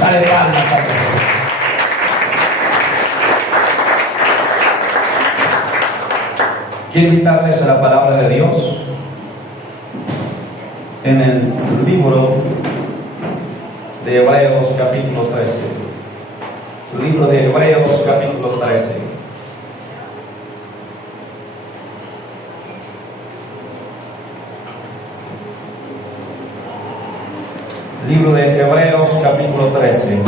Dale palmas a Dios. Quiero invitarles a la palabra de Dios en el libro de Hebreos capítulo 13. Libro de Hebreos capítulo 13. Libro de Hebreos capítulo 13.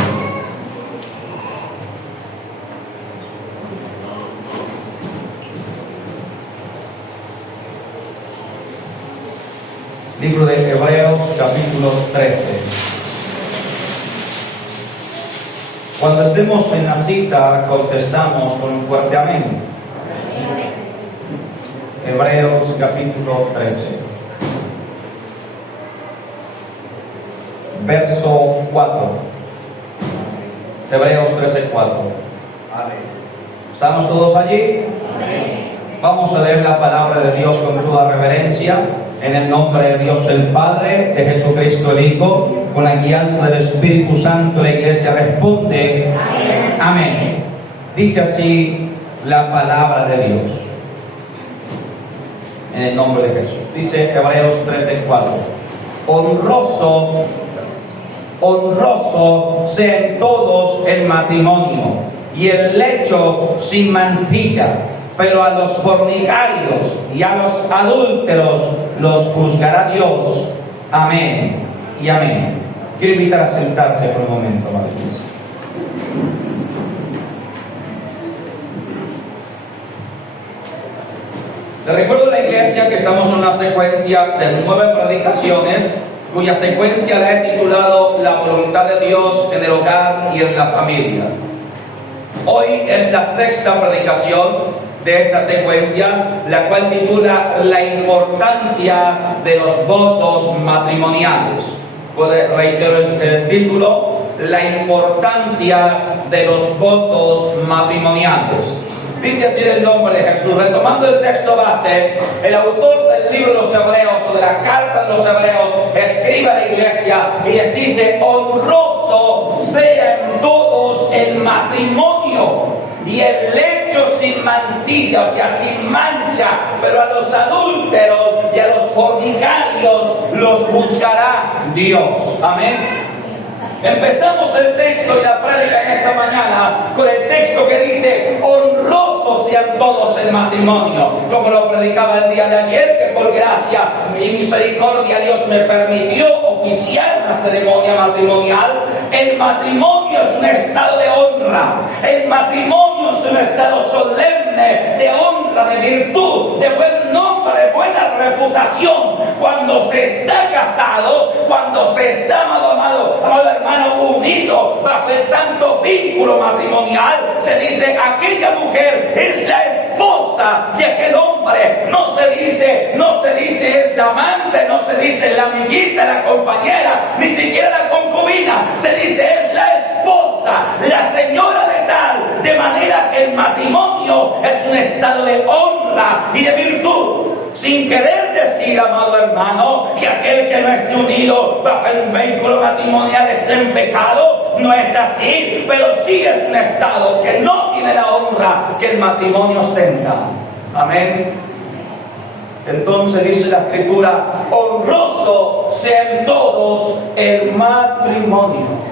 Libro de Hebreos capítulo 13. Cuando estemos en la cita, contestamos con un fuerte amén. Hebreos capítulo 13. Verso 4. Hebreos 13, 4. ¿Estamos todos allí? Vamos a leer la palabra de Dios con toda reverencia. En el nombre de Dios el Padre, de Jesucristo el Hijo, con la guianza del Espíritu Santo, la iglesia responde: amén. Amén. Dice así la palabra de Dios. En el nombre de Jesús. Dice Hebreos 13, 4. Honroso sea en todos el matrimonio y el lecho sin mancilla, pero a los fornicarios y a los adúlteros los juzgará Dios. Amén y amén. Quiero invitar a sentarse por un momento, amados. Les recuerdo a la iglesia que estamos en una secuencia de 9 predicaciones, cuya secuencia la he titulado La voluntad de Dios en el hogar y en la familia. Hoy es la 6ª predicación de esta secuencia, la cual titula La importancia de los votos matrimoniales. Reitero el título: La importancia de los votos matrimoniales. Dice así el nombre de Jesús. Retomando el texto base, el autor del libro de los Hebreos, o de la carta de los Hebreos, escribe a la iglesia y les dice: honroso sea en todos el matrimonio y el lecho sin mancilla, o sea, sin mancha, pero a los adúlteros y a los fornicarios los buscará Dios. Amén. Empezamos el texto y la prédica en esta mañana con el texto que dice: honrosos sean todos el matrimonio, como lo predicaba el día de ayer, que por gracia y misericordia Dios me permitió oficiar una ceremonia matrimonial. El matrimonio es un estado de honra, el matrimonio es un estado solemne de honra, de virtud, de buen nombre, de buena reputación. Cuando se está casado, cuando se está, amado hermano, unido bajo el santo vínculo matrimonial, se dice: aquella mujer es la esposa de aquel hombre. No se dice es la amante, no se dice la amiguita, la compañera, ni siquiera la concubina. Se dice es la esposa, la señora de tal. De manera que el matrimonio es un estado de honra y de virtud. Sin querer decir, amado hermano, que aquel que no esté unido bajo el vínculo matrimonial esté en pecado. No es así, pero sí es un estado que no tiene la honra que el matrimonio ostenta. Amén. Entonces dice la Escritura: honroso sea en todos el matrimonio.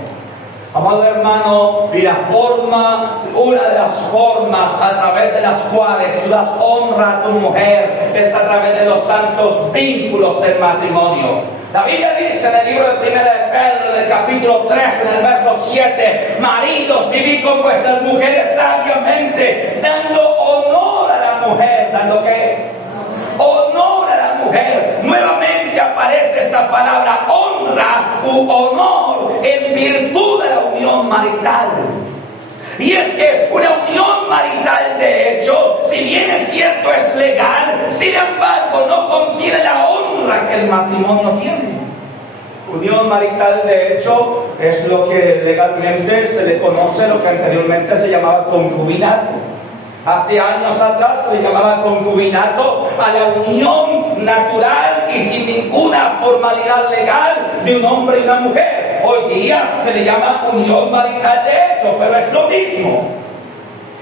Amado hermano, y una de las formas a través de las cuales tú das honra a tu mujer es a través de los santos vínculos del matrimonio. La Biblia dice en el libro de 1 de Pedro, en el capítulo 3, en el verso 7: maridos, vivid con vuestras mujeres sabiamente, dando honor a la mujer. ¿Dando qué? Honor a la mujer. Nuevamente aparece esta palabra honra u honor en virtud de la unión marital. Y es que una unión marital, de hecho, si bien es cierto es legal, sin embargo no contiene la honra que el matrimonio tiene. Unión marital, de hecho, es lo que legalmente se le conoce, lo que anteriormente se llamaba concubinato. Hace años atrás se le llamaba concubinato a la unión natural y sin ninguna formalidad legal de un hombre y una mujer. hoy día se le llama unión marital de hecho, pero es lo mismo.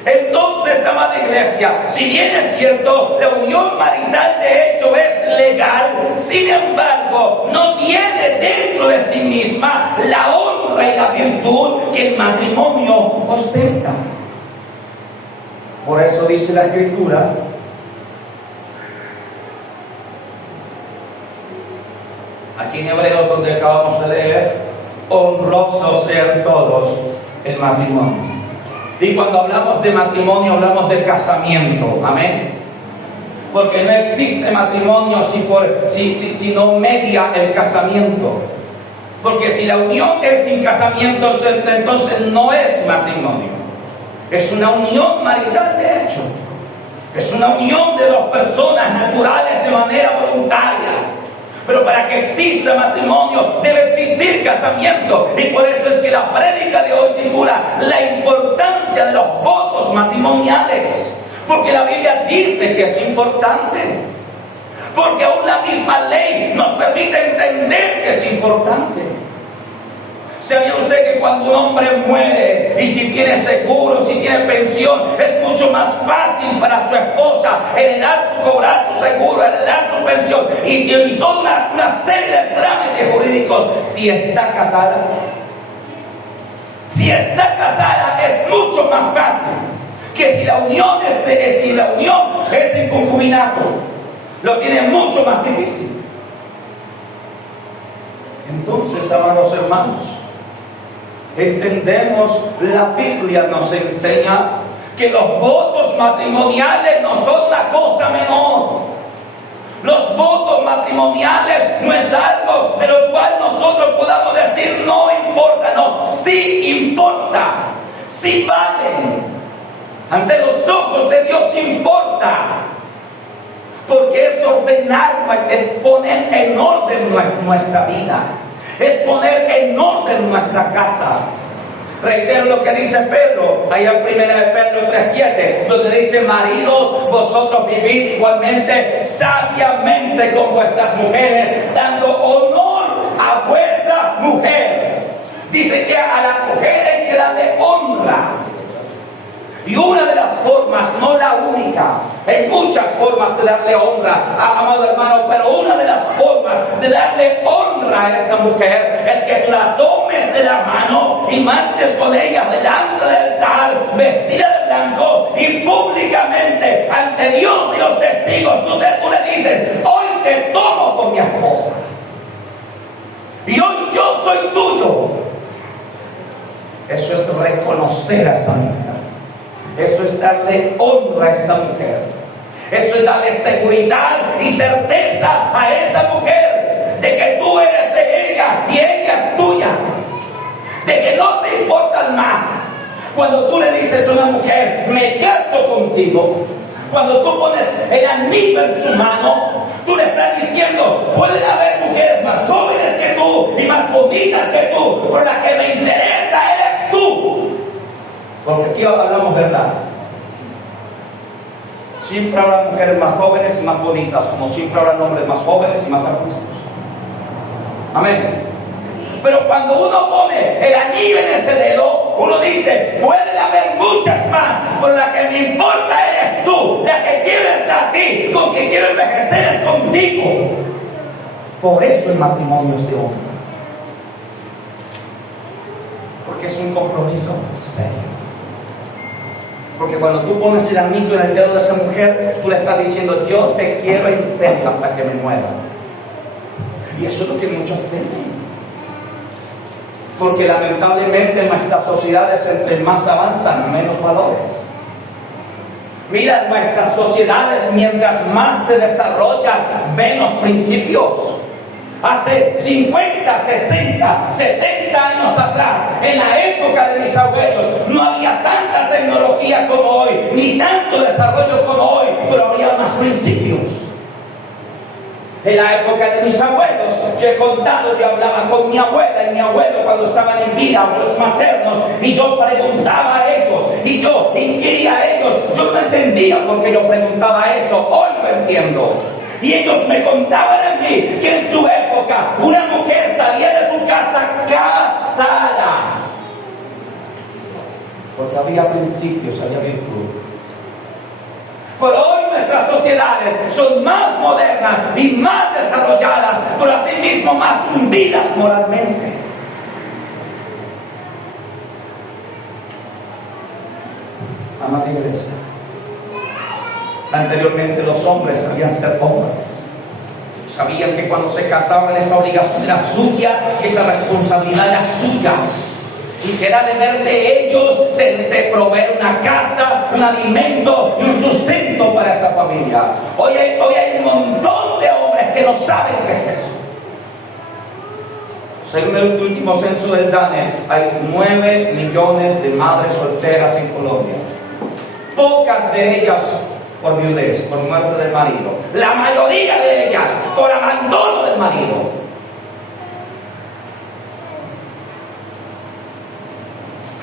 Entonces, amada iglesia, si bien es cierto, la unión marital de hecho es legal, sin embargo, no tiene dentro de sí misma la honra y la virtud que el matrimonio ostenta. Por eso dice la Escritura, aquí en Hebreos, donde acabamos de leer, honrosos sean todos el matrimonio. Y cuando hablamos de matrimonio, hablamos de casamiento. Amén. Porque no existe matrimonio si no media el casamiento. Porque si la unión es sin casamiento, entonces no es matrimonio. Es una unión marital de hecho. Es una unión de dos personas naturales de manera voluntaria. Pero para que exista matrimonio debe existir casamiento. Y por eso es que la prédica de hoy titula la importancia de los votos matrimoniales. Porque la Biblia dice que es importante. Porque aún la misma ley nos permite entender que es importante. ¿Sabía usted que cuando un hombre muere y si tiene seguro, si tiene pensión, es mucho más fácil para su esposa cobrar su seguro, heredar su pensión y toda una serie de trámites jurídicos si está casada? Si está casada es mucho más fácil que si la unión es en concubinato. Lo tiene mucho más difícil. Entonces, amados hermanos, entendemos, la Biblia nos enseña que los votos matrimoniales no son una cosa menor. Los votos matrimoniales no es algo de lo cual nosotros podamos decir no importa, no, sí importa, sí valen. Ante los ojos de Dios importa, porque es ordenar, es poner en orden nuestra vida. Es poner en orden nuestra casa. Reitero lo que dice Pedro, allá en 1 Pedro 3:7, donde dice: maridos, vosotros vivid igualmente sabiamente con vuestras mujeres, dando honor a vuestra mujer. Dice que a la mujer hay que darle honra. Y una de las formas, no la única, hay muchas formas de darle honra, amado hermano, pero una de las formas de darle honra a esa mujer es que tú la tomes de la mano y marches con ella delante del altar, vestida de blanco, y públicamente ante Dios y los testigos tú le dices: hoy te tomo por mi esposa y hoy yo soy tuyo. Eso es reconocer a esa mujer. Eso es darle honra a esa mujer. Eso es darle seguridad y certeza a esa mujer de que tú eres de ella y ella es tuya. De que no te importan más. Cuando tú le dices a una mujer: me caso contigo, cuando tú pones el anillo en su mano, tú le estás diciendo: pueden haber mujeres más jóvenes que tú y más bonitas que tú, pero la que me interesa eres tú. Porque aquí hablamos verdad. Siempre habrá mujeres más jóvenes y más bonitas, como siempre habrá hombres más jóvenes y más artistas. Amén. Pero cuando uno pone el anillo en ese dedo, uno dice: pueden haber muchas más, pero la que me importa eres tú, la que quieres a ti, con quien quiero envejecer es contigo. Por eso el matrimonio es de honra. Porque es un compromiso serio. Porque cuando tú pones el anillo en el dedo de esa mujer, tú le estás diciendo: yo te quiero en serio hasta que me muera. Y eso es lo que muchos temen. Porque lamentablemente en nuestras sociedades, entre más avanzan, menos valores. Mira, nuestras sociedades, mientras más se desarrollan, menos principios. Hace 50, 60, 70 años atrás, en la época de mis abuelos, no había tanta tecnología como hoy, ni tanto desarrollo como hoy, pero había más principios. En la época de mis abuelos, yo he contado, yo hablaba con mi abuela y mi abuelo cuando estaban en vida, abuelos maternos, y yo preguntaba a ellos, y yo inquiría a ellos. Yo no entendía por qué yo preguntaba eso, hoy lo entiendo. Y ellos me contaban a mí que en su época una mujer salía de su casa cada porque había principios, había virtud. Pero hoy nuestras sociedades son más modernas y más desarrolladas, pero asimismo más hundidas moralmente. Amada iglesia, anteriormente los hombres sabían ser hombres. Sabían que cuando se casaban esa obligación era suya, esa responsabilidad era suya. Y que era deber de ellos de proveer una casa, un alimento y un sustento para esa familia. Hoy hay un montón de hombres que no saben qué es eso. Según el último censo del DANE, hay 9 millones de madres solteras en Colombia. Pocas de ellas por viudez, por muerte del marido. La mayoría de ellas por abandono del marido.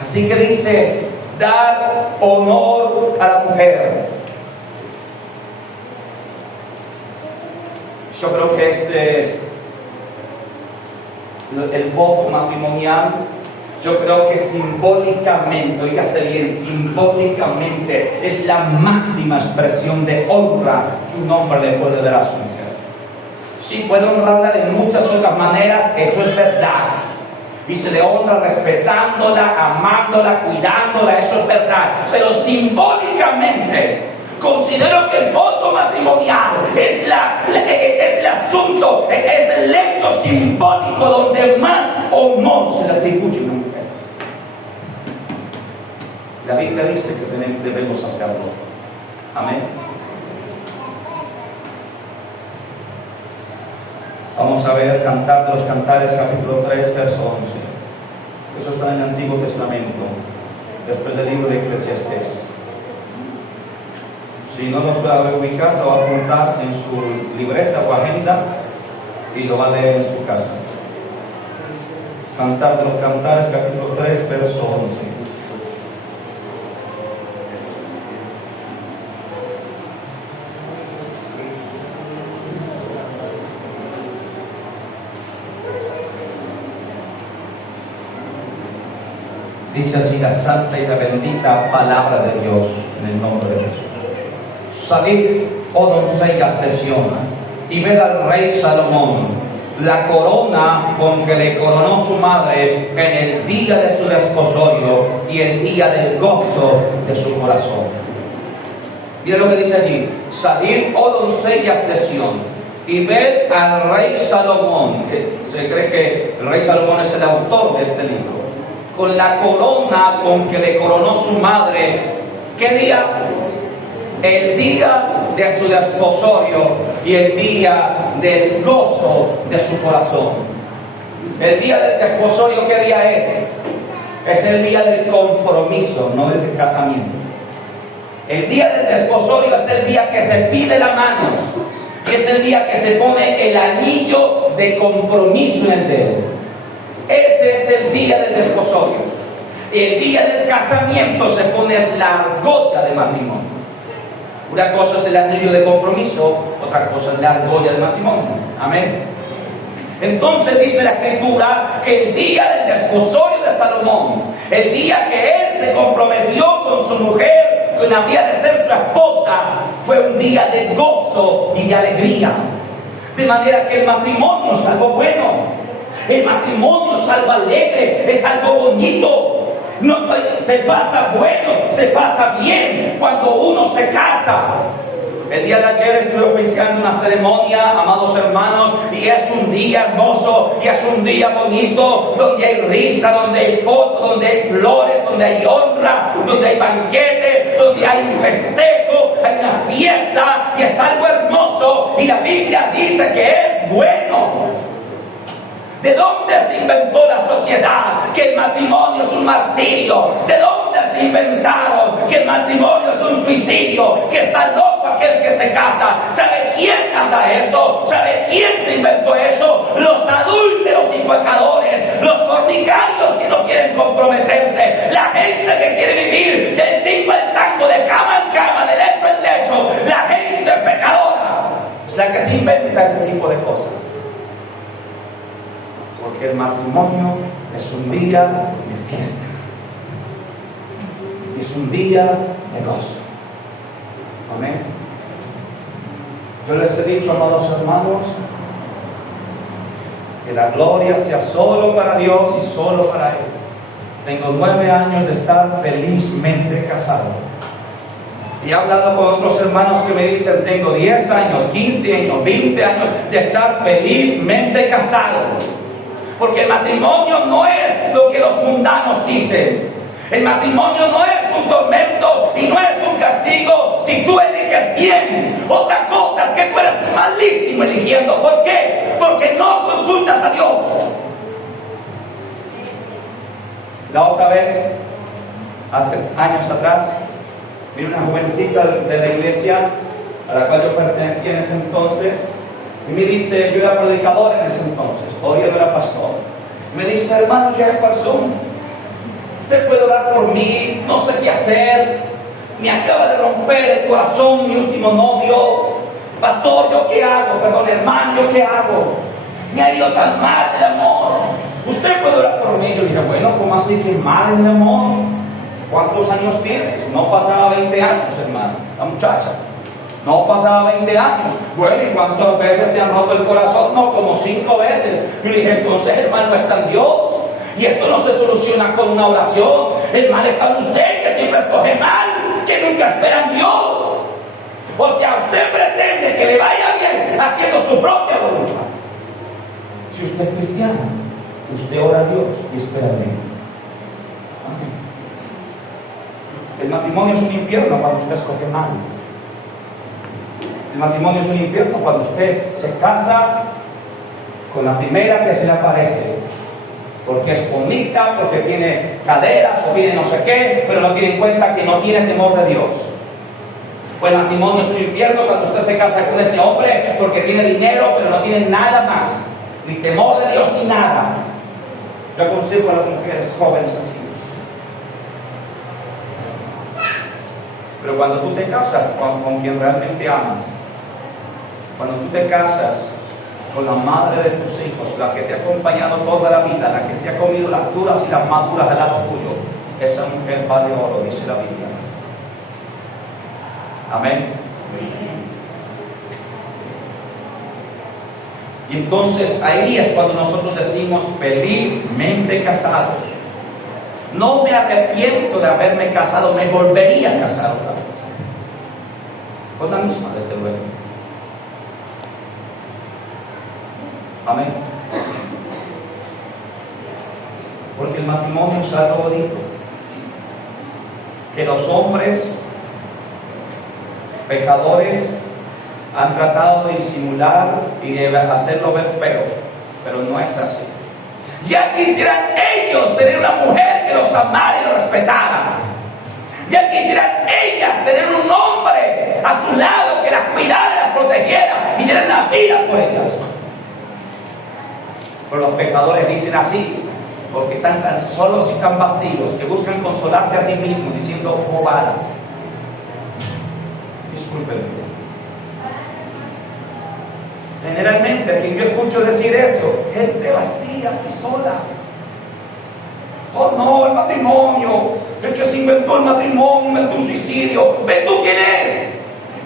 Así que dice, dar honor a la mujer. Yo creo que el voto matrimonial, yo creo que simbólicamente, oígase bien, simbólicamente es la máxima expresión de honra que un hombre le puede dar a su mujer. Sí, puede honrarla de muchas otras maneras, eso es verdad. Y se le honra respetándola, amándola, cuidándola, eso es verdad. Pero simbólicamente, considero que el voto matrimonial es el asunto, es el hecho simbólico donde más honor se le atribuye a una mujer. La Biblia dice que debemos hacerlo. Amén. Vamos a ver Cantar de los Cantares, capítulo 3, verso 11. Eso está en el Antiguo Testamento, después del libro de Eclesiastés. Si no lo sabe ubicar, lo va a apuntar en su libreta o agenda y lo va a leer en su casa. Cantar de los Cantares, capítulo 3, verso 11. Dice así la santa y la bendita palabra de Dios en el nombre de Jesús. Salid, oh doncellas de Sión, y ved al rey Salomón, la corona con que le coronó su madre en el día de su desposorio y el día del gozo de su corazón. Mira lo que dice allí: salid, oh doncellas de Sión, y ved al rey Salomón. Se cree que el rey Salomón es el autor de este libro. Con la corona con que le coronó su madre. ¿Qué día? El día de su desposorio y el día del gozo de su corazón. El día del desposorio, ¿qué día es? Es el día del compromiso, no del casamiento. El día del desposorio es el día que se pide la mano, es el día que se pone el anillo de compromiso en el dedo. Ese es el día del desposorio. El día del casamiento se pone la argolla de matrimonio. Una cosa es el anillo de compromiso, otra cosa es la argolla de matrimonio. Amén. Entonces dice la Escritura que el día del desposorio de Salomón, el día que él se comprometió con su mujer, quien había de ser su esposa, fue un día de gozo y de alegría. De manera que el matrimonio es algo bueno. El matrimonio es algo alegre, es algo bonito. No, se pasa bueno, se pasa bien cuando uno se casa. El día de ayer estuve oficiando una ceremonia, amados hermanos, y es un día hermoso, y es un día bonito, donde hay risa, donde hay fotos, donde hay flores, donde hay honra, donde hay banquete, donde hay un festejo, hay una fiesta, y es algo hermoso, y la Biblia dice que es bueno. ¿De dónde se inventó la sociedad que el matrimonio es un martirio? ¿De dónde se inventaron que el matrimonio es un suicidio? Que está loco aquel que se casa. ¿Sabe quién habla eso? ¿Sabe quién se inventó eso? Los adúlteros y pecadores, los fornicarios que no quieren comprometerse, la gente que quiere vivir del tingo al tango, de cama en cama, de lecho en lecho, la gente pecadora es la que se inventa ese tipo de cosas. Porque el matrimonio es un día de fiesta. es un día de gozo. Amén. Yo les he dicho, amados hermanos, que la gloria sea solo para Dios y solo para Él. Tengo 9 años de estar felizmente casado. Y he hablado con otros hermanos que me dicen, tengo 10 años, 15 años, 20 años de estar felizmente casado. Porque el matrimonio no es lo que los mundanos dicen. El matrimonio no es un tormento y no es un castigo si tú eliges bien. Otra cosa es que tú eres malísimo eligiendo. ¿Por qué? Porque no consultas a Dios. La otra vez, hace años atrás, vino una jovencita de la iglesia a la cual yo pertenecía en ese entonces y me dice, yo era predicador en ese entonces, todavía no era pastor. Me dice, hermano Jefferson, usted puede orar por mí, no sé qué hacer, me acaba de romper el corazón mi último novio, pastor, ¿yo qué hago? Perdón, hermano, ¿yo qué hago? Me ha ido tan mal el amor, usted puede orar por mí. Yo dije, bueno, ¿cómo así que mal el amor? ¿Cuántos años tienes? No pasaba 20 años, hermano, la muchacha. No pasaba 20 años. Bueno, ¿y cuántas veces te han roto el corazón? No, como 5 veces. Yo le dije, entonces el mal no está en Dios. Y esto no se soluciona con una oración. El mal está en usted, que siempre escoge mal, que nunca espera en Dios. O sea, usted pretende que le vaya bien haciendo su propia voluntad. Si usted es cristiano, usted ora a Dios y espera en Él. El matrimonio es un infierno cuando usted escoge mal. El matrimonio es un infierno cuando usted se casa con la primera que se le aparece, porque es bonita, porque tiene caderas o tiene no sé qué, pero no tiene en cuenta que no tiene temor de Dios. O el matrimonio es un infierno cuando usted se casa con ese hombre porque tiene dinero, pero no tiene nada más, ni temor de Dios ni nada. Yo aconsejo a las mujeres jóvenes así. Pero cuando tú te casas con quien realmente amas, cuando tú te casas con la madre de tus hijos, la que te ha acompañado toda la vida, la que se ha comido las duras y las más duras al lado tuyo, esa mujer vale oro, dice la Biblia. Amén. Y entonces ahí es cuando nosotros decimos felizmente casados. No me arrepiento de haberme casado, me volvería a casar otra vez. Con la misma, desde luego. Amén. Porque el matrimonio es algo bonito. Que los hombres pecadores han tratado de disimular y de hacerlo ver feo, pero no es así. Ya quisieran ellos tener una mujer que los amara y los respetara. Ya quisieran ellas tener un hombre a su lado que las cuidara, las protegiera y tener la vida por ellas. Pero los pecadores dicen así porque están tan solos y tan vacíos que buscan consolarse a sí mismos diciendo bobadas. Discúlpenme. Generalmente, a quien yo escucho decir eso, gente vacía y sola. Oh no, el matrimonio, el que se inventó el matrimonio, inventó un suicidio. ¿Ves tú quién es?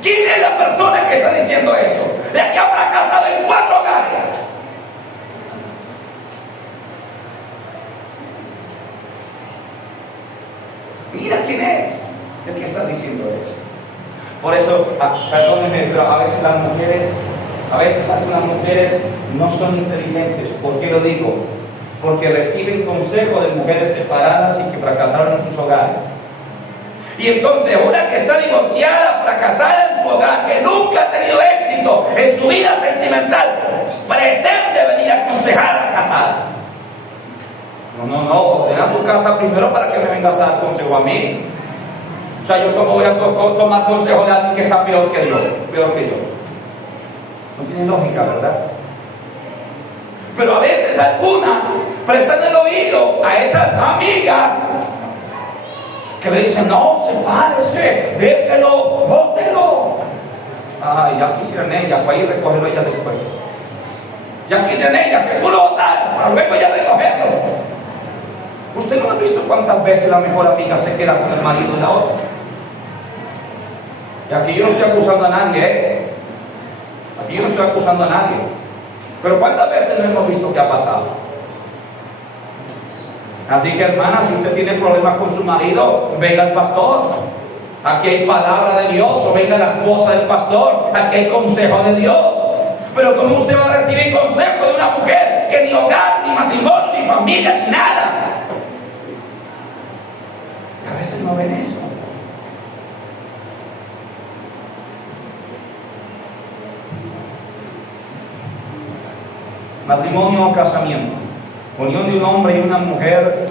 ¿Quién es la persona que está diciendo eso? La que ha fracasado en 4 hogares. Mira quién es el que está diciendo eso. Por eso, perdónenme, pero a veces las mujeres, algunas mujeres no son inteligentes. ¿Por qué lo digo? Porque reciben consejo de mujeres separadas y que fracasaron en sus hogares. Y entonces una que está divorciada, fracasada en su hogar, que nunca ha tenido éxito en su vida sentimental, pretende venir a aconsejar a la casada. No, ordena tu casa primero para que me vengas a dar consejo a mí. O sea, yo cómo voy a tomar consejo de alguien que está peor que yo. No tiene lógica, ¿verdad? Pero a veces algunas prestan el oído a esas amigas que le dicen, no, sepárese, déjelo, bótelo. Ay, ya quisieran ellas, para ir a recogerlo ella después. Ya quisieran ellas que tú lo botaras, para luego ya recogerlo. ¿Usted no ha visto cuántas veces la mejor amiga se queda con el marido de la otra? Y aquí yo no estoy acusando a nadie, ¿eh? Aquí yo no estoy acusando a nadie. Pero ¿cuántas veces no hemos visto que ha pasado? Así que, hermana, si usted tiene problemas con su marido, venga al pastor. Aquí hay palabra de Dios. O venga la esposa del pastor. Aquí hay consejo de Dios. Pero ¿cómo usted va a recibir consejo de una mujer que ni hogar, ni matrimonio, ni familia, ni nada? A veces no ven eso. Matrimonio o casamiento. Unión de un hombre y una mujer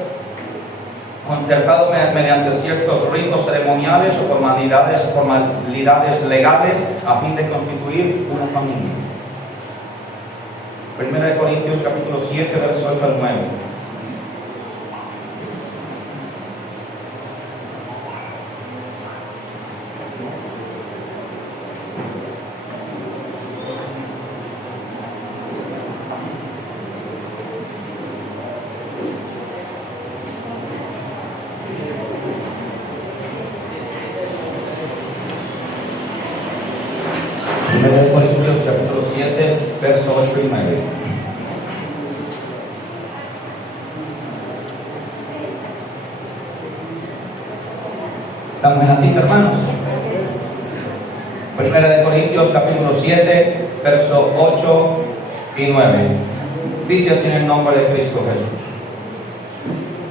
concertado mediante ciertos ritos ceremoniales o formalidades legales a fin de constituir una familia. 1 Corintios capítulo 7, verso 8 al 9. Corintios capítulo 7, verso 8 y 9. ¿Estamos en la cita, hermanos? 1 Corintios capítulo 7, verso 8 y 9. Dice así en el nombre de Cristo Jesús.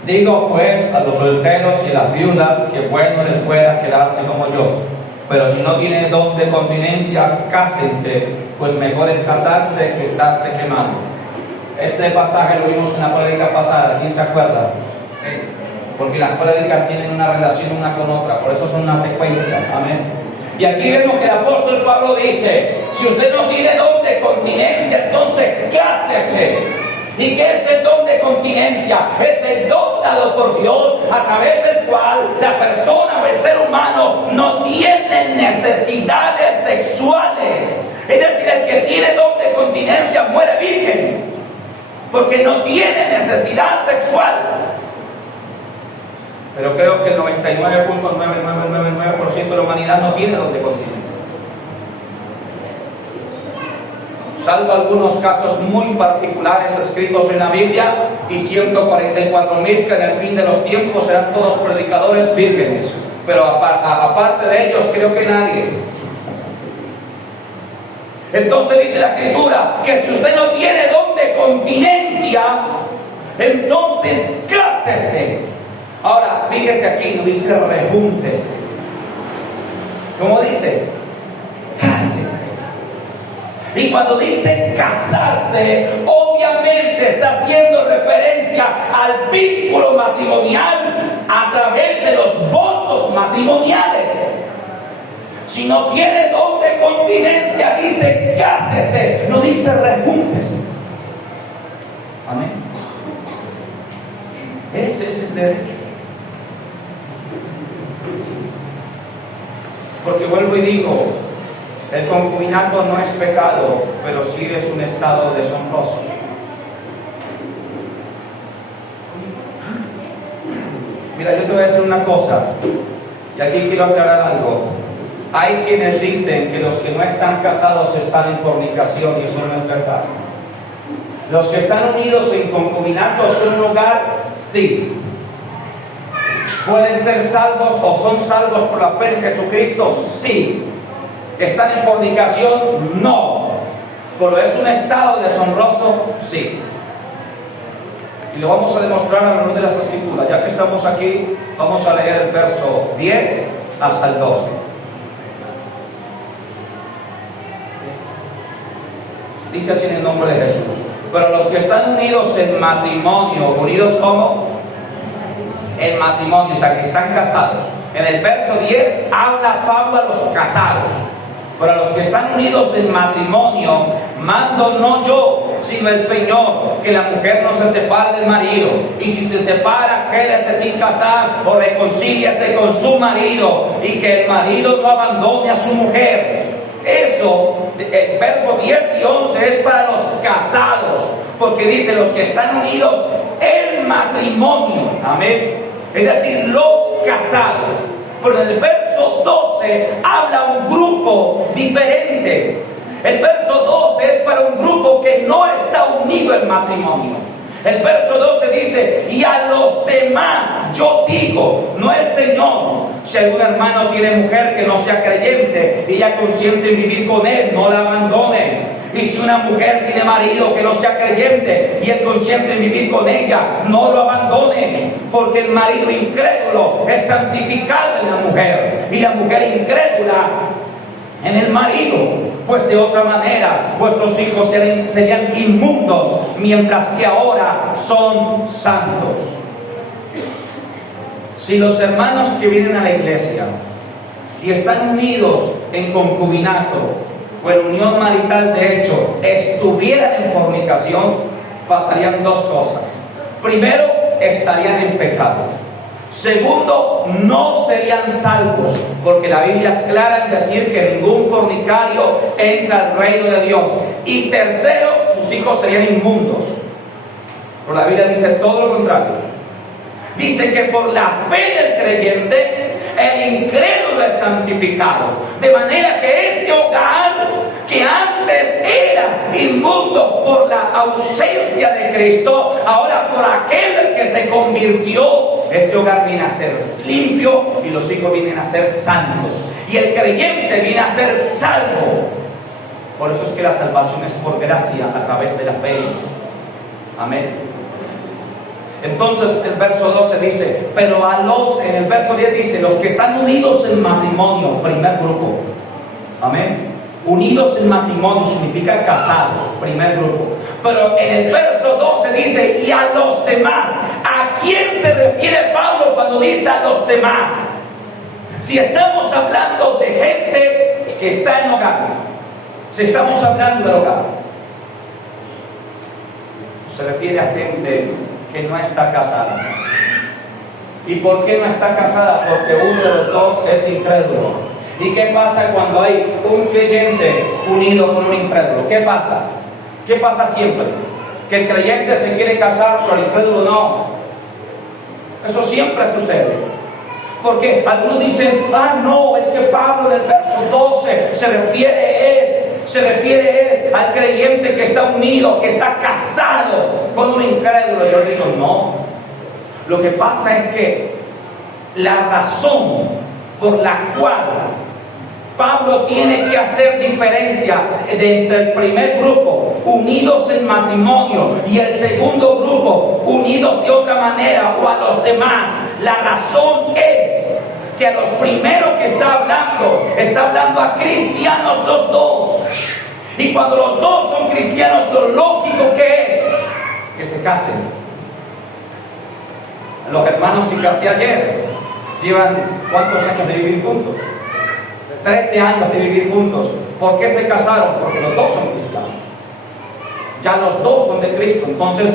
Digo pues a los solteros y a las viudas que bueno les pueda quedarse como yo. Pero si no tienen don de continencia, cásense, pues mejor es casarse que estarse quemando. Este pasaje lo vimos en la prédica pasada, ¿quién se acuerda? Porque las prédicas tienen una relación una con otra, por eso son una secuencia, amén. Y aquí vemos que el apóstol Pablo dice, si usted no tiene don de continencia, entonces cásese. ¿Y qué es el don de continencia? Es el don dado por Dios a través del cual la persona o el ser humano no tiene necesidades sexuales. Es decir, el que tiene don de continencia muere virgen, porque no tiene necesidad sexual. Pero creo que el 99.9999% de la humanidad no tiene don de continencia. Salvo algunos casos muy particulares escritos en la Biblia y 144,000 que en el fin de los tiempos serán todos predicadores vírgenes. Pero aparte de ellos, creo que nadie. Entonces dice la Escritura que si usted no tiene don de continencia, entonces cásese. Ahora, fíjese aquí, no dice rejúntese. ¿Cómo dice? Cásese. Y cuando dice casarse, obviamente está haciendo referencia al vínculo matrimonial a través de los votos matrimoniales. Si no tiene don de continencia, dice cásese, no dice rejúntese. Amén. Ese es el derecho. Porque vuelvo y digo, el concubinato no es pecado, pero sí es un estado deshonroso. Mira, yo te voy a decir una cosa, y aquí quiero aclarar algo. Hay quienes dicen que los que no están casados están en fornicación, y eso no es verdad. Los que están unidos en concubinato son un hogar, sí. ¿Pueden ser salvos o son salvos por la fe en Jesucristo? Sí. ¿Están en fornicación? No. ¿Pero es un estado deshonroso? Sí. Y lo vamos a demostrar a la luz de las Escrituras. Ya que estamos aquí, vamos a leer el verso 10 hasta el 12. Dice así en el nombre de Jesús. Pero los que están unidos en matrimonio, ¿unidos cómo? En matrimonio, o sea, que están casados. En el verso 10 habla Pablo a los casados. Pero a los que están unidos en matrimonio, mando no yo, sino el Señor, que la mujer no se separe del marido. Y si se separa, quédese sin casar o reconcíliese con su marido. Y que el marido no abandone a su mujer. Eso, el verso 10 y 11 es para los casados. Porque dice los que están unidos en el matrimonio, amén, es decir, los casados. Pero en el verso 12 habla un grupo diferente. El verso 12 es para un grupo que no está unido en matrimonio. El verso 12 dice: y a los demás yo digo, no el Señor, si algún hermano tiene mujer que no sea creyente y ya consciente en vivir con él, no la abandone. Y si una mujer tiene marido que no sea creyente y es consciente en vivir con ella, no lo abandone, porque el marido incrédulo es santificado en la mujer y la mujer incrédula en el marido. Pues de otra manera vuestros hijos serían inmundos, mientras que ahora son santos. Si los hermanos que vienen a la iglesia y están unidos en concubinato o en unión marital, de hecho, estuvieran en fornicación, pasarían dos cosas. Primero, estarían en pecado. Segundo, no serían salvos, porque la Biblia es clara en decir que ningún fornicario entra al reino de Dios. Y tercero, sus hijos serían inmundos. Pero la Biblia dice todo lo contrario. Dice que por la fe del creyente, el incrédulo es santificado. De manera que este hogar, que antes era inmundo por la ausencia de Cristo, ahora por aquel que se convirtió, ese hogar viene a ser limpio y los hijos vienen a ser santos. Y el creyente viene a ser salvo. Por eso es que la salvación es por gracia a través de la fe. Amén. Entonces el verso 12 dice, pero en el verso 10 dice, los que están unidos en matrimonio, primer grupo. Amén. Unidos en matrimonio significa casados, primer grupo. Pero en el verso 12 dice, y a los demás. ¿A quién se refiere Pablo cuando dice a los demás? Si estamos hablando de gente que está en hogar, si estamos hablando del hogar, se refiere a gente que no está casada. ¿Y por qué no está casada? Porque uno de los dos es incrédulo. ¿Y qué pasa cuando hay un creyente unido con un incrédulo? ¿Qué pasa? ¿Qué pasa siempre? Que el creyente se quiere casar, pero el incrédulo no. Eso siempre sucede. Porque algunos dicen, no, es que Pablo en el verso 12 se refiere al creyente que está unido, que está casado con un incrédulo. Yo digo, no. Lo que pasa es que la razón por la cual Pablo tiene que hacer diferencia entre el primer grupo, unidos en matrimonio, y el segundo grupo, unidos de otra manera, o a los demás. La razón es que a los primeros que está hablando a cristianos los dos. Y cuando los dos son cristianos, lo lógico que es que se casen. Los hermanos que casé ayer llevan ¿cuántos años de vivir juntos? 13 años de vivir juntos. ¿Por qué se casaron? Porque los dos son cristianos. Ya los dos son de Cristo. Entonces,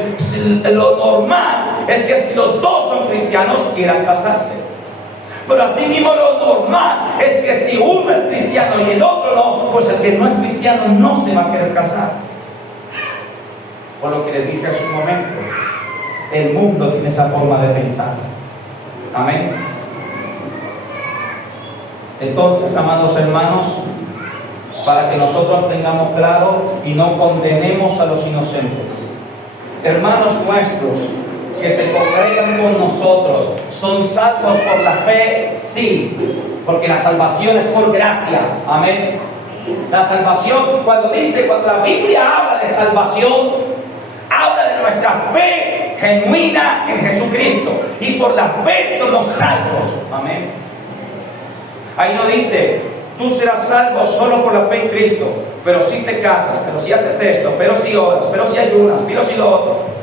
lo normal es que si los dos son cristianos, quieran casarse. Pero así mismo lo normal es que si uno es cristiano y el otro no, pues el que no es cristiano no se va a querer casar. Por lo que les dije hace un momento, el mundo tiene esa forma de pensar. Amén. Entonces, amados hermanos, para que nosotros tengamos claro y no condenemos a los inocentes, hermanos nuestros que se congregan con nosotros, ¿son salvos por la fe? Sí, porque la salvación es por gracia. Amén. La salvación, cuando la Biblia habla de salvación, habla de nuestra fe genuina en Jesucristo, y por la fe somos salvos. Amén. Ahí no dice, tú serás salvo solo por la fe en Cristo, pero si te casas, pero si haces esto, pero si oras, pero si ayunas, pero si lo otro.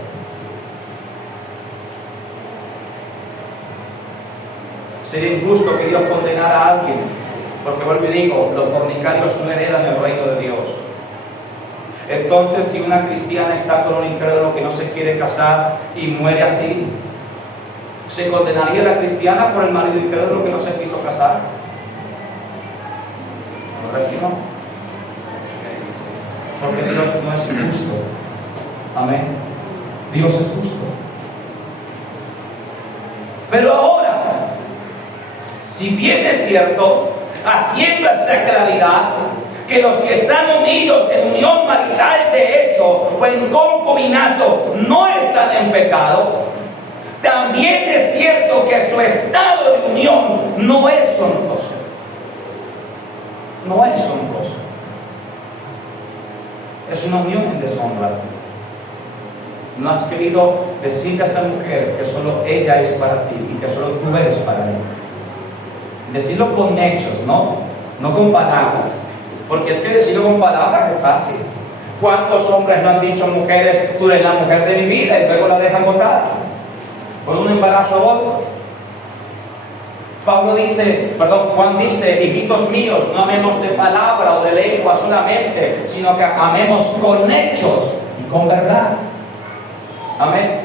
Sería injusto que Dios condenara a alguien, porque vuelvo y digo, los fornicarios no heredan el reino de Dios. Entonces, si una cristiana está con un incrédulo que no se quiere casar y muere así, ¿se condenaría a la cristiana por el marido incrédulo que no se quiso casar? ¿No es que no? Porque Dios no es injusto. Amén. Dios es justo. Pero ahora, si bien es cierto, haciendo esa claridad, que los que están unidos en unión marital de hecho o en concubinato no están en pecado, también es cierto que su estado de unión no es honroso. No es honroso. Es una unión en deshonra. No has querido decirle a esa mujer que solo ella es para ti y que solo tú eres para ella. Decirlo con hechos, no con palabras. Porque es que decirlo con palabras es fácil. ¿Cuántos hombres no han dicho a mujeres, tú eres la mujer de mi vida, y luego la dejan botar por un embarazo aborto? Juan dice, hijitos míos, no amemos de palabra o de lengua solamente, sino que amemos con hechos y con verdad. Amén.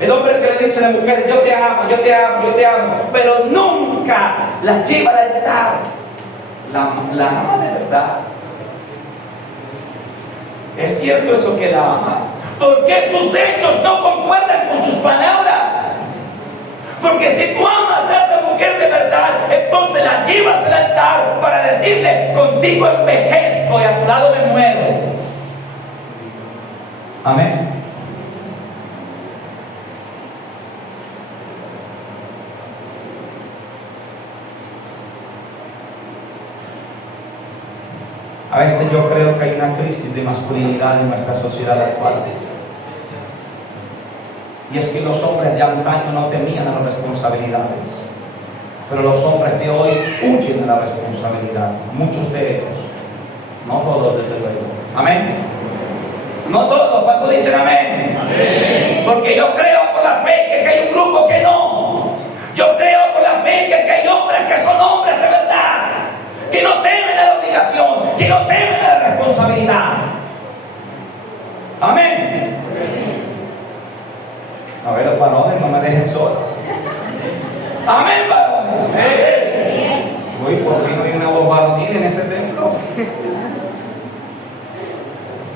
El hombre que le dice a la mujer, yo te amo, yo te amo, yo te amo, pero nunca la lleva al altar, la ama de verdad. ¿Es cierto eso que la ama? ¿Por qué sus hechos no concuerdan con sus palabras? Porque si tú amas a esa mujer de verdad, entonces la llevas al altar para decirle, contigo envejezco y a tu lado me muero. Amén. A veces yo creo que hay una crisis de masculinidad en nuestra sociedad actual. Y es que los hombres de antaño no temían a las responsabilidades, pero los hombres de hoy huyen de la responsabilidad. Muchos de ellos, no todos desde luego. Amén. No todos. ¿Cuántos dicen amén? Amén. Porque yo creo por la fe que hay un grupo que no. Yo creo por la fe que hay hombres que son hombres de verdad, que no temen a la obligación, que no temen a la responsabilidad. Amén. A ver, los varones, no me dejen solo. Amén, varones. Uy, por fin no hay una voz varonil en este templo.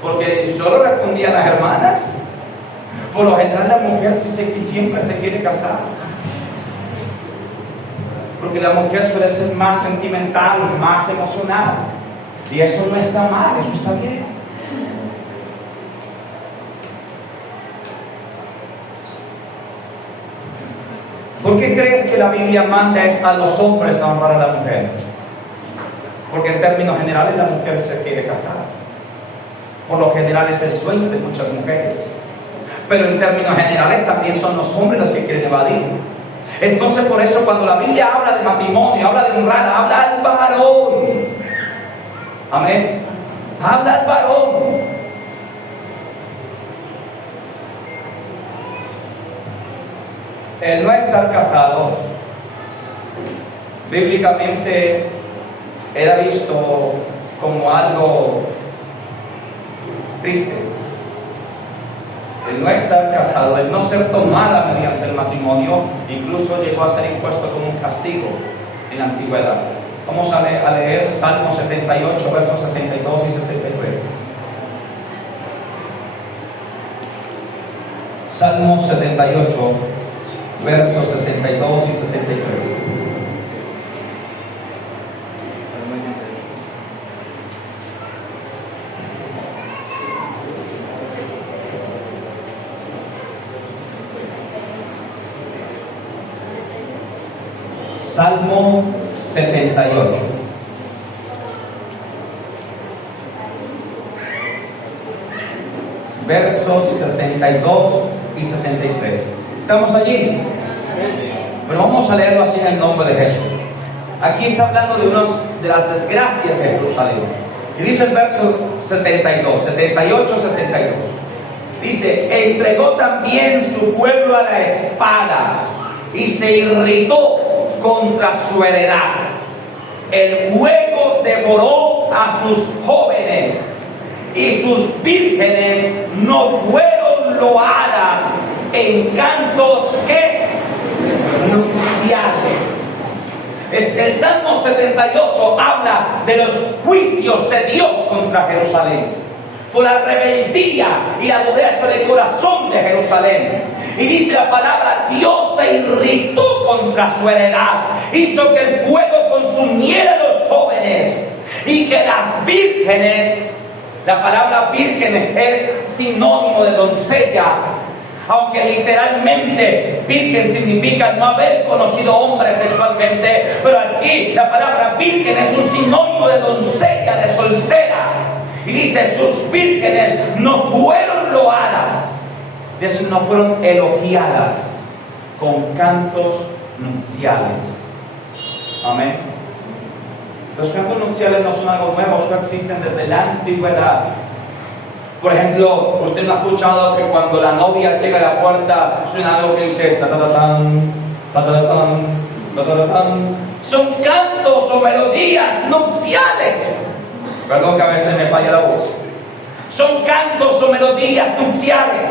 Porque solo respondían las hermanas. Por lo general la mujer siempre se quiere casar. Porque la mujer suele ser más sentimental, más emocional. Y eso no está mal, eso está bien. ¿Por qué crees que la Biblia manda a los hombres a honrar a la mujer? Porque en términos generales la mujer se quiere casar. Por lo general es el sueño de muchas mujeres. Pero en términos generales también son los hombres los que quieren evadir. Entonces por eso cuando la Biblia habla de matrimonio, habla de honrar, habla al varón. Amén. Habla al varón. El no estar casado bíblicamente era visto como algo triste. El no estar casado, el no ser tomada mediante el matrimonio, incluso llegó a ser impuesto como un castigo en la antigüedad. Vamos a leer Salmo 78, versos 62 y 63. Salmo 78, versos 62 y 63. Salmo 78. Versos 62 y 63. ¿Estamos allí? Pero vamos a leerlo así en el nombre de Jesús. Aquí está hablando de las desgracias de Jerusalén. Y dice el verso 62, 78, 62. Dice, entregó también su pueblo a la espada y se irritó contra su heredad. El fuego devoró a sus jóvenes y sus vírgenes no fueron loadas en cantos que nupciales. El Salmo 78 habla de los juicios de Dios contra Jerusalén, por la rebeldía y la dureza del corazón de Jerusalén. Y dice la palabra, Dios se irritó contra su heredad, hizo que el fuego consumiera a los jóvenes y que las vírgenes, la palabra virgen es sinónimo de doncella, aunque literalmente virgen significa no haber conocido hombre sexualmente, pero aquí la palabra virgen es un sinónimo de doncella, de soltera, y dice sus vírgenes no fueron loadas, es decir, no fueron elogiadas con cantos nupciales. Amén. Los cantos nupciales no son algo nuevo, eso existen desde la antigüedad. Por ejemplo, usted no ha escuchado que cuando la novia llega a la puerta suena algo que dice ta ta ta tan, ta ta ta tan, ta ta ta tan. Son cantos o melodías nupciales. Perdón que a veces me falla la voz. Son cantos o melodías nupciales.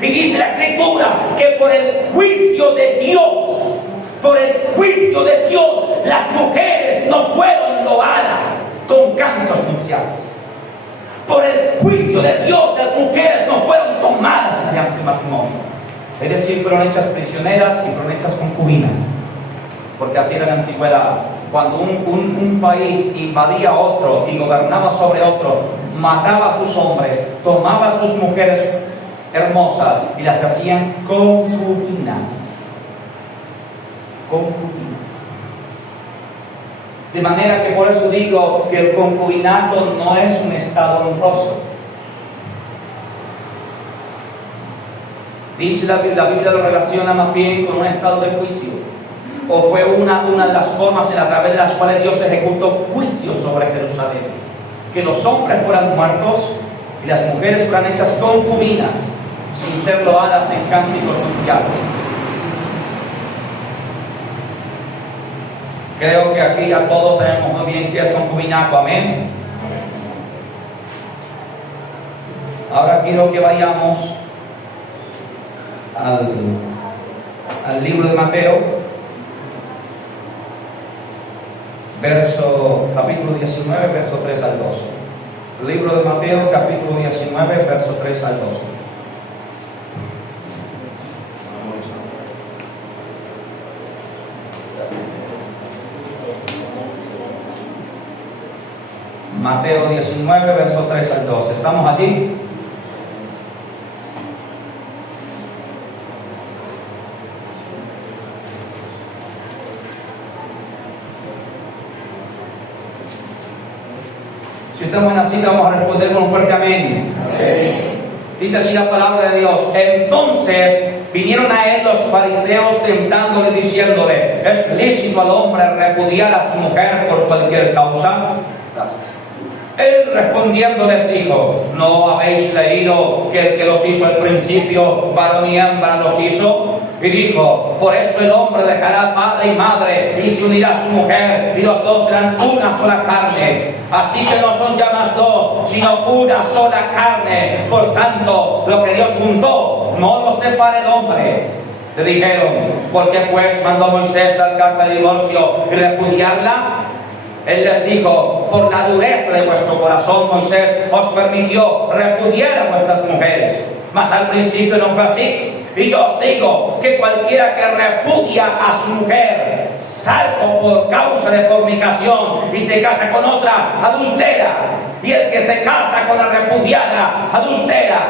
Y dice la Escritura que por el juicio de Dios, las mujeres no fueron loadas con cantos nupciales. Por el juicio de Dios, las mujeres no fueron tomadas mediante matrimonio. Es decir, fueron hechas prisioneras y fueron hechas concubinas. Porque así era en la antigüedad. Cuando un país invadía a otro y gobernaba sobre otro, mataba a sus hombres, tomaba a sus mujeres hermosas y las hacían concubinas. De manera que por eso digo que el concubinato no es un estado honroso. Dice la Biblia lo relaciona más bien con un estado de juicio. O fue una de las formas a través de las cuales Dios ejecutó juicios sobre Jerusalén. Que los hombres fueran muertos y las mujeres fueran hechas concubinas, sin ser loadas en cánticos nupciales. Creo que aquí ya todos sabemos muy bien qué es concubinato, amén. Ahora quiero que vayamos al libro de Mateo, capítulo 19, verso 3 al 12. Libro de Mateo, capítulo 19, verso 3 al 12. Mateo 19, verso 3 al 12. ¿Estamos allí? Si estamos en la cita, vamos a responder con un fuerte amén. Amén. Dice así la palabra de Dios. Entonces vinieron a él los fariseos tentándole, diciéndole: ¿es lícito al hombre repudiar a su mujer por cualquier causa? Gracias. Él respondiendo les dijo: ¿no habéis leído que el que los hizo al principio, varón y hembra los hizo? Y dijo: por esto el hombre dejará padre y madre y se unirá a su mujer, y los dos serán una sola carne. Así que no son ya más dos, sino una sola carne. Por tanto, lo que Dios juntó, no lo separe el hombre. Le dijeron: ¿por qué pues mandó Moisés dar carta de divorcio y repudiarla? Él les dijo: por la dureza de vuestro corazón Moisés os permitió repudiar a vuestras mujeres, mas al principio no fue así. Y yo os digo que cualquiera que repudia a su mujer, salvo por causa de fornicación, y se casa con otra, adultera. Y el que se casa con la repudiada, adultera.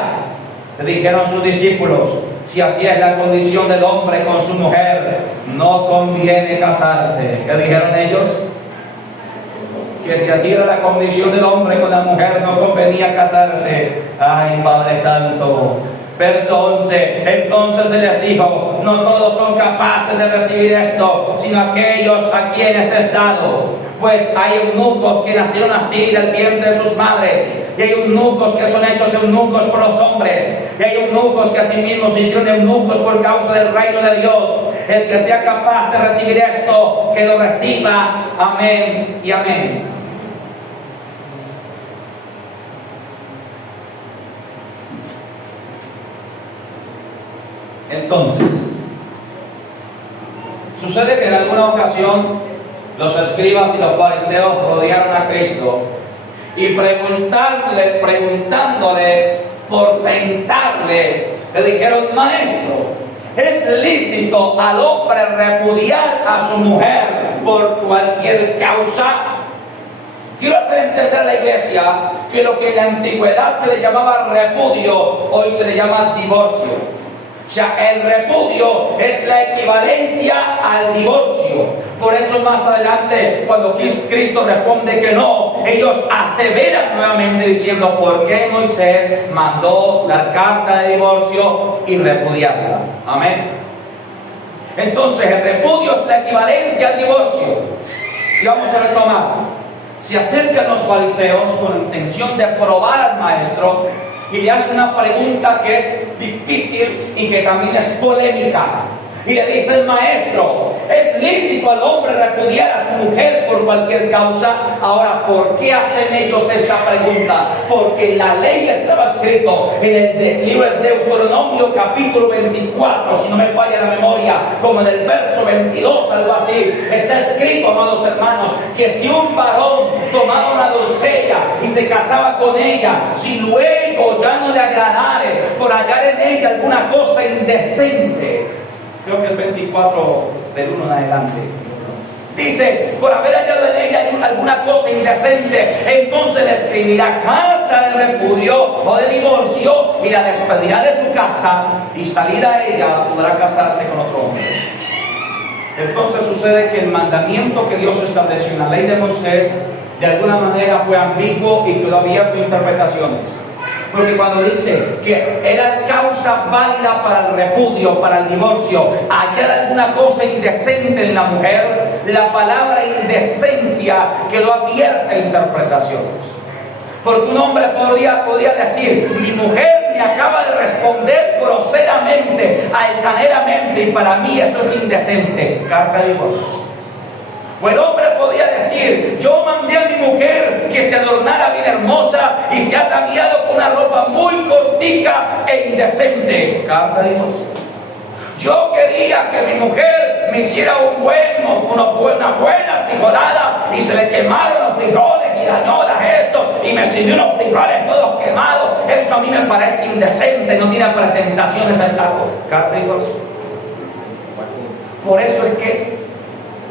Le dijeron sus discípulos: si así es la condición del hombre con su mujer, no conviene casarse. ¿Qué dijeron ellos? Que si así era la condición del hombre con la mujer, no convenía casarse. Ay, Padre Santo. Verso 11. Entonces se les dijo: no todos son capaces de recibir esto, sino aquellos a quienes es dado. Pues hay eunucos que nacieron así del vientre de sus madres, y hay eunucos que son hechos eunucos por los hombres, y hay eunucos que asimismo se hicieron eunucos por causa del reino de Dios. El que sea capaz de recibir esto, que lo reciba. Amén y amén. Entonces, sucede que en alguna ocasión los escribas y los fariseos rodearon a Cristo y preguntándole por tentarle, le dijeron: maestro, es lícito al hombre repudiar a su mujer por cualquier causa. Quiero hacer entender a la iglesia que lo que en la antigüedad se le llamaba repudio, hoy se le llama divorcio. O sea, el repudio es la equivalencia al divorcio. Por eso más adelante, cuando Cristo responde que no, ellos aseveran nuevamente diciendo: ¿por qué Moisés mandó la carta de divorcio y repudiarla? Amén. Entonces, el repudio es la equivalencia al divorcio. Y vamos a retomar. Se acercan los fariseos con la intención de probar al maestro y le hacen una pregunta que es difícil y que también es polémica. Y le dice el maestro: ¿es lícito al hombre repudiar a su mujer por cualquier causa? Ahora, ¿por qué hacen ellos esta pregunta? Porque la ley estaba escrito en el libro de Deuteronomio capítulo 24, si no me falla la memoria, como en el verso 22, algo así. Está escrito, amados hermanos, que si un varón tomaba una doncella y se casaba con ella, si luego ya no le agradare por hallar en ella alguna cosa indecente, creo que es 24 del 1 en adelante, dice: por haber hallado en ella alguna cosa indecente, entonces le escribirá carta de repudio o de divorcio y la despedirá de su casa, y salida a ella podrá casarse con otro hombre. Entonces sucede que el mandamiento que Dios estableció en la ley de Moisés de alguna manera fue ambiguo y quedó abierto a interpretaciones. Porque cuando dice que era causa válida para el repudio, para el divorcio, hallar alguna cosa indecente en la mujer, la palabra indecencia quedó abierta a interpretaciones. Porque un hombre podría decir: mi mujer me acaba de responder groseramente, altaneramente, y para mí eso es indecente. Carta de divorcio. O el hombre podía decir: yo mandé a mi mujer que se adornara bien hermosa y se ha ataviado con una ropa muy cortica e indecente. Carta de divorcio. Yo quería que mi mujer me hiciera una buena frijolada y se le quemaron los frijoles y dañó esto y me sirvió unos frijoles todos quemados. Eso a mí me parece indecente, no tiene presentaciones al taco. Carta de divorcio. Por eso es que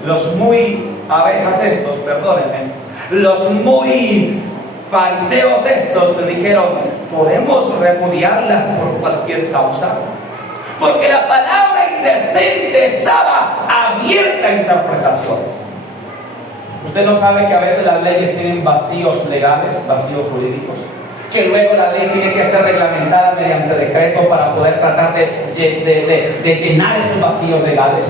los muy abejas estos, perdónenme, los muy fariseos estos le dijeron: ¿podemos repudiarla por cualquier causa? Porque la palabra indecente estaba abierta a interpretaciones. Usted no sabe que a veces las leyes tienen vacíos legales, vacíos jurídicos, que luego la ley tiene que ser reglamentada mediante decreto para poder tratar de llenar esos vacíos legales.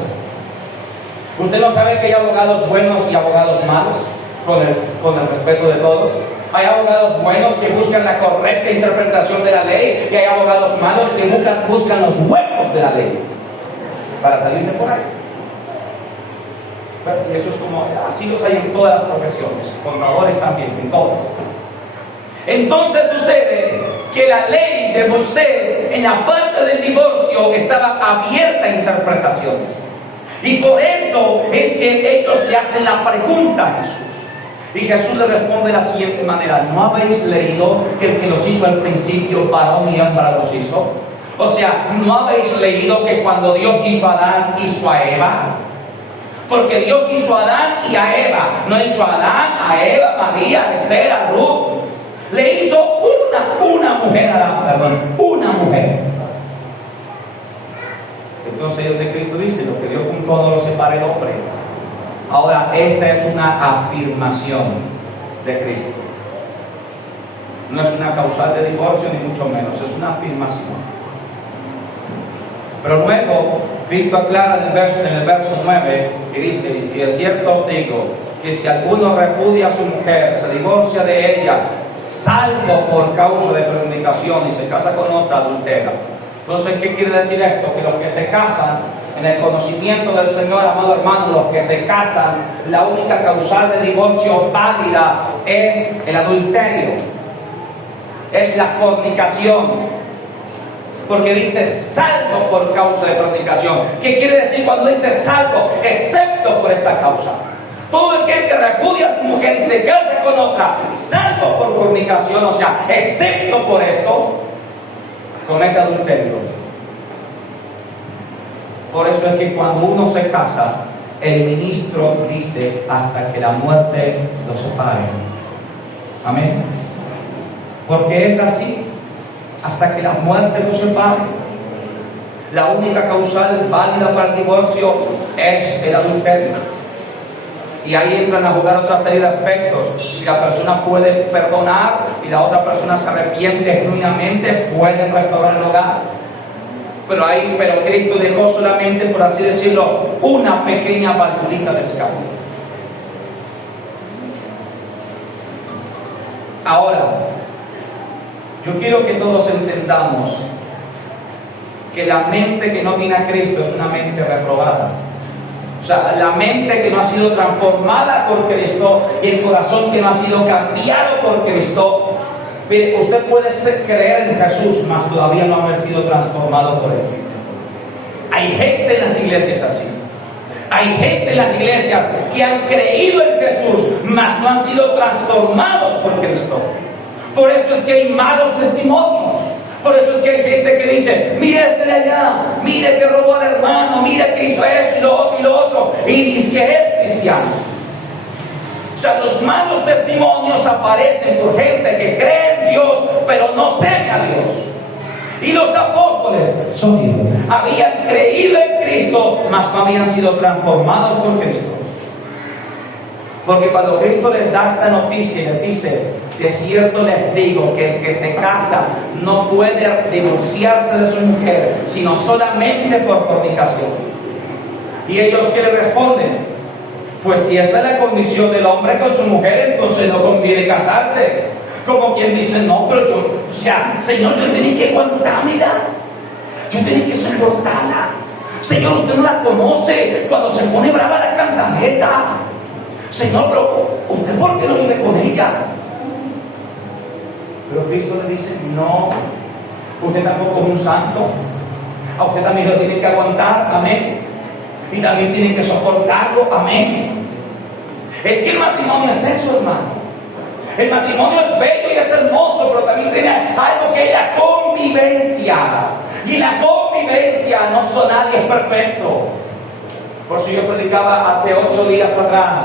Usted no sabe que hay abogados buenos y abogados malos, con el respeto de todos. Hay abogados buenos que buscan la correcta interpretación de la ley y hay abogados malos que buscan los huecos de la ley para salirse por ahí. Y eso es como, así los hay en todas las profesiones, contadores también, en todas. Entonces sucede que la ley de Moisés en la parte del divorcio estaba abierta a interpretaciones. Y por eso es que ellos le hacen la pregunta a Jesús. Y Jesús le responde de la siguiente manera: ¿no habéis leído que el que los hizo al principio, varón y hembra los hizo? O sea, ¿no habéis leído que cuando Dios hizo a Adán, hizo a Eva? Porque Dios hizo a Adán y a Eva. No hizo a Adán, a Eva, a María, a Esther, a Ruth. Le hizo una mujer a Adán, una mujer. Entonces el de Cristo dice: lo que Dios juntó no lo separe el hombre. Ahora, esta es una afirmación de Cristo. No es una causal de divorcio, ni mucho menos, es una afirmación. Pero luego, Cristo aclara en el verso 9 y dice: y de cierto os digo, que si alguno repudia a su mujer, se divorcia de ella, salvo por causa de fornicación, y se casa con otra, adultera. Entonces, ¿qué quiere decir esto? Que los que se casan en el conocimiento del Señor, amado hermano, los que se casan, la única causal de divorcio válida es el adulterio, es la fornicación, porque dice salvo por causa de fornicación. ¿Qué quiere decir cuando dice salvo? Excepto por esta causa. Todo aquel que repudia a su mujer y se casa con otra, salvo por fornicación, o sea, excepto por esto, comete adulterio. Por eso es que cuando uno se casa, el ministro dice hasta que la muerte los separe. Amén. Porque es así, hasta que la muerte los separe. La única causal válida para el divorcio es el adulterio. Y ahí entran a jugar otra serie de aspectos. Si la persona puede perdonar y la otra persona se arrepiente genuinamente, pueden restaurar el hogar. Pero Cristo dejó solamente, por así decirlo, una pequeña valvulita de escape. Ahora, yo quiero que todos entendamos que la mente que no tiene a Cristo es una mente reprobada. O sea, la mente que no ha sido transformada por Cristo y el corazón que no ha sido cambiado por Cristo. Mire, usted puede creer en Jesús, mas todavía no haber sido transformado por Él. Hay gente en las iglesias así. Hay gente en las iglesias que han creído en Jesús, mas no han sido transformados por Cristo. Por eso es que hay malos testimonios. Por eso es que hay gente que dice: mire ese de allá, mire que robó al hermano, mire que hizo eso y lo otro y lo otro, y dice que es cristiano. O sea, los malos testimonios aparecen por gente que cree en Dios, pero no teme a Dios. Y los apóstoles habían creído en Cristo, mas no habían sido transformados por Cristo. Porque cuando Cristo les da esta noticia y les dice: de cierto les digo que el que se casa no puede divorciarse de su mujer, sino solamente por fornicación. Y ellos, ¿qué le responden? Pues si esa es la condición del hombre con su mujer, entonces no conviene casarse. Como quien dice: no, pero yo, o sea, Señor, yo tenía que aguantármela, yo tenía que soportarla. Señor, usted no la conoce, cuando se pone brava la cantaleta. Señor, pero ¿usted por qué no vive con ella? Pero Cristo le dice: no, usted tampoco es un santo. A usted también lo tiene que aguantar, amén. Y también tiene que soportarlo, amén. Es que el matrimonio es eso, hermano. El matrimonio es bello y es hermoso, pero también tiene algo que es la convivencia. Y en la convivencia nadie es perfecto. Por eso yo predicaba hace 8 días atrás: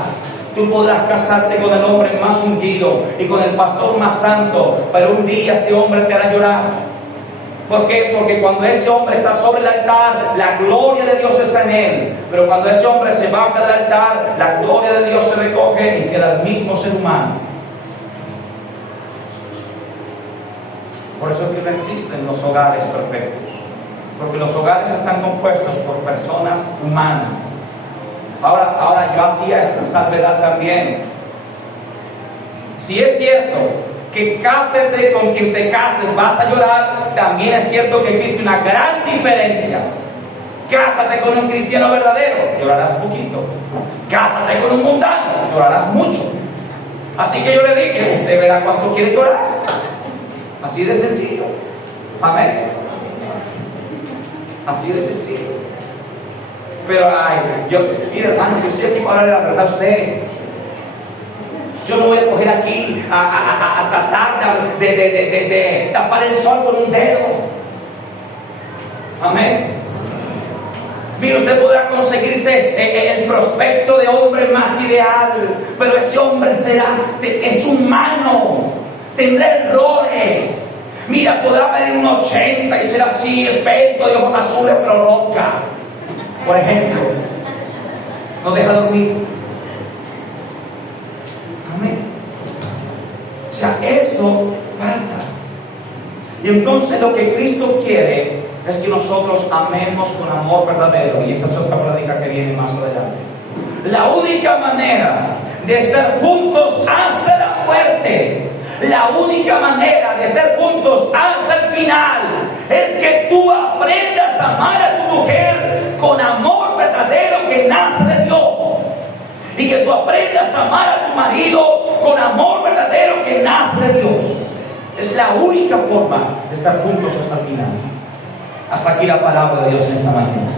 tú podrás casarte con el hombre más ungido y con el pastor más santo, pero un día ese hombre te hará llorar. ¿Por qué? Porque cuando ese hombre está sobre el altar, la gloria de Dios está en él. Pero cuando ese hombre se baja del altar, la gloria de Dios se recoge y queda el mismo ser humano. Por eso es que no existen los hogares perfectos. Porque los hogares están compuestos por personas humanas. Ahora yo hacía esta salvedad también. Si es cierto que cásate con quien te cases, vas a llorar, también es cierto que existe una gran diferencia. Cásate con un cristiano verdadero, llorarás poquito. Cásate con un mundano, llorarás mucho. Así que yo le dije: usted verá cuánto quiere llorar. Así de sencillo. Amén. Así de sencillo. Pero mire, hermano, yo estoy aquí para hablarle la verdad a usted. Yo no voy a coger aquí a tratar de tapar el sol con un dedo. Amén. Mire, usted podrá conseguirse el prospecto de hombre más ideal, pero ese hombre es humano, tendrá errores. Mira, podrá medir un 80 y ser así, esbelto, de ojos azules, pero ronca. Por ejemplo, no deja dormir. Amén. O sea, eso pasa. Y entonces lo que Cristo quiere es que nosotros amemos con amor verdadero. Y esa es otra práctica que viene más adelante. La única manera de estar juntos hasta la muerte, la única manera de estar juntos hasta el final, es que tú aprendas a amar a tu mujer con amor verdadero que nace de Dios. Y que tú aprendas a amar a tu marido con amor verdadero que nace de Dios. Es la única forma de estar juntos hasta el final. Hasta aquí la palabra de Dios en esta mañana.